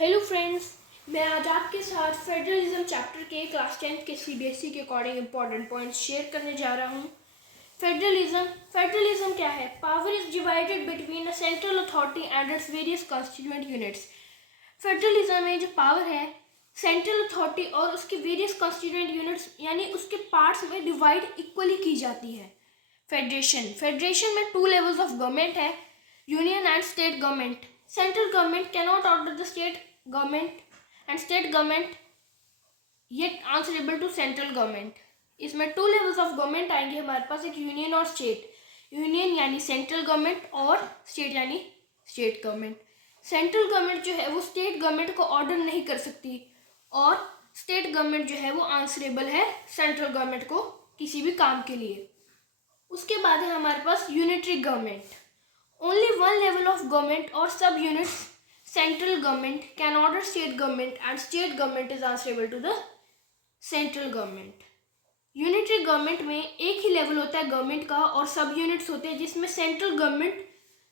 Hello friends, मैं आज आपके साथ फेडरलिज्म चैप्टर के क्लास 10th के सीबीएसई के अकॉर्डिंग इंपॉर्टेंट पॉइंट्स शेयर करने जा रहा हूँ। फेडरलिज्म क्या है? Power is divided between a central authority and its various constituent units. Federalism में जो पावर है सेंट्रल अथॉरिटी और उसके वेरियस कॉन्स्टिट्यूएंट यूनिट्स यानी उसके पार्ट्स में डिवाइड इक्वली की जाती है। फेडरेशन में 2 लेवल्स ऑफ गवर्नमेंट है, union and state government. Central government cannot order the state government and state government yet answerable to central government। इसमें 2 levels of government आएंगे हमारे पास, एक यूनियन और स्टेट। यूनियन यानी सेंट्रल गवर्नमेंट और state यानी state government. Central government जो है वो स्टेट गवर्नमेंट को ऑर्डर नहीं कर सकती और स्टेट गवर्नमेंट जो है वो आंसरेबल है सेंट्रल गवर्नमेंट को किसी भी काम के लिए। उसके बाद है हमारे पास unitary government. Only one level of government or sub-units central government can order state government and state government is answerable to the central government। Unitary government में एक ही लेवल होता है गवर्नमेंट का और सब यूनिट्स होते हैं जिसमें सेंट्रल गवर्नमेंट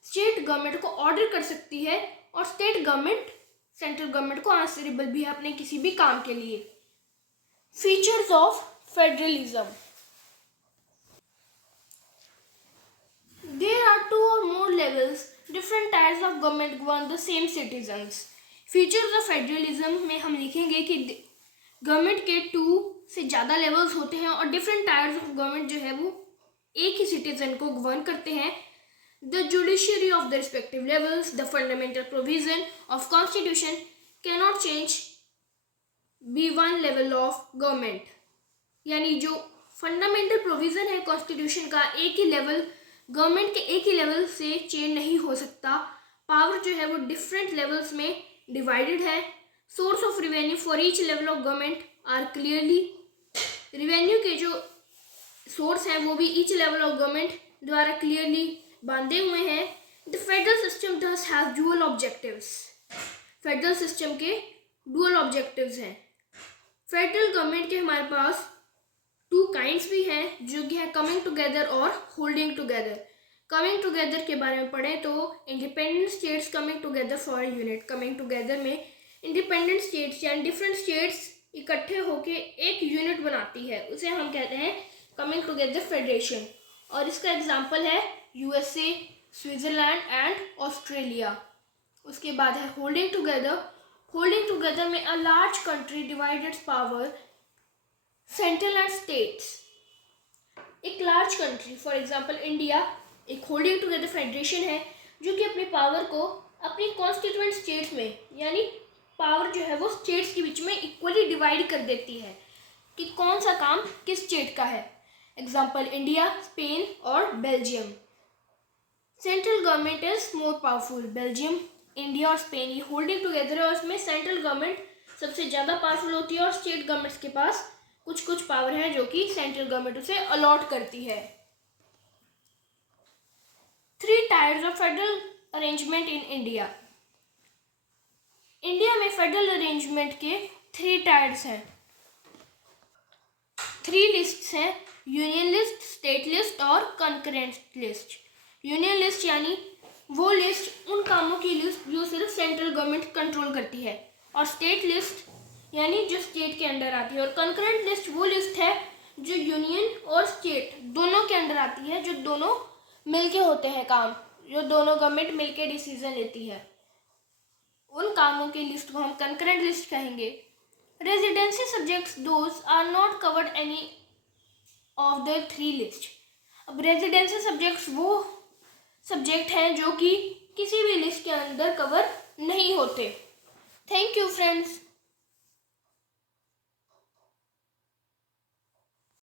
स्टेट गवर्नमेंट को ऑर्डर कर सकती है और स्टेट गवर्नमेंट सेंट्रल गवर्नमेंट को आंसरेबल भी है अपने किसी भी काम के लिए। Features of federalism. There are 2 or more levels, different types of government govern the same citizens। Features of federalism में हम लिखेंगे कि गवर्नमेंट के 2 से ज़्यादा लेवल्स होते हैं और डिफरेंट टायर्स ऑफ गवर्नमेंट जो है वो एक ही सिटीजन को गवर्न करते हैं। The judiciary of the respective levels, the fundamental provision of constitution cannot change be one level of government. यानी जो फंडामेंटल प्रोविजन है कॉन्स्टिट्यूशन का एक ही लेवल गवर्नमेंट के एक ही लेवल से चेंज नहीं हो सकता। पावर जो है वो डिफरेंट लेवल्स में डिवाइडेड है। Source of revenue for each level of government are clearly. Revenue के जो सोर्स हैं वो भी ईच लेवल ऑफ गवर्नमेंट द्वारा क्लियरली बांधे हुए हैं। The federal system thus has dual objectives. Federal system के डुअल ऑब्जेक्टिव्स हैं। फेडरल गवर्नमेंट के हमारे पास 2 काइंड्स भी हैं जो कि है कमिंग टुगेदर और होल्डिंग टुगेदर। कमिंग टुगेदर के बारे में पढ़ें तो independent states coming together for unit. Coming together में इंडिपेंडेंट स्टेट्स यानी डिफरेंट स्टेट्स इकट्ठे होकर एक यूनिट बनाती है, उसे हम कहते हैं कमिंग टुगेदर फेडरेशन। और इसका एग्जाम्पल है यूएसए, स्विट्जरलैंड एंड ऑस्ट्रेलिया। उसके बाद है होल्डिंग टुगेदर। होल्डिंग टुगेदर में a large country divide its power central and states. एक large country for example India एक होल्डिंग टुगेदर फेडरेशन है जो कि अपनी पावर को अपनी कॉन्स्टिट्यूएंट स्टेट्स में यानी पावर जो है वो स्टेट्स के बीच में इक्वली डिवाइड कर देती है कि कौन सा काम किस स्टेट का है। एग्जांपल इंडिया, स्पेन और Belgium. Central government is more powerful. Belgium, India और स्पेन ये होल्डिंग टुगेदर है और उसमें सेंट्रल गवर्नमेंट सबसे ज़्यादा पावरफुल होती है और स्टेट गवर्नमेंट्स के पास कुछ पावर है जो कि सेंट्रल गवर्नमेंट उसे अलॉट करती है। 3 tyres of federal arrangement in India. India में फेडरल अरेंजमेंट के 3 टायर्स हैं। 3 लिस्ट्स हैं, यूनियन लिस्ट, स्टेट लिस्ट और कंकरेंट लिस्ट। यूनियन लिस्ट यानी वो लिस्ट उन कामों की लिस्ट जो सिर्फ सेंट्रल गवर्नमेंट कंट्रोल करती है और स्टेट लिस्ट यानी जो स्टेट के अंडर आती है और कंकरेंट लिस्ट वो लिस्ट है जो यूनियन और स्टेट दोनों के अंडर आती है, जो दोनों मिलके होते हैं काम, जो दोनों गवर्नमेंट मिलके डिसीजन लेती है। उन कामों की लिस्ट को हम कंकरेंट लिस्ट कहेंगे। Residency subjects those are not covered any of the 3 list. अब रेजिडेंसी सब्जेक्ट्स वो सब्जेक्ट हैं जो कि किसी भी लिस्ट के अंदर कवर नहीं होते। Thank you friends.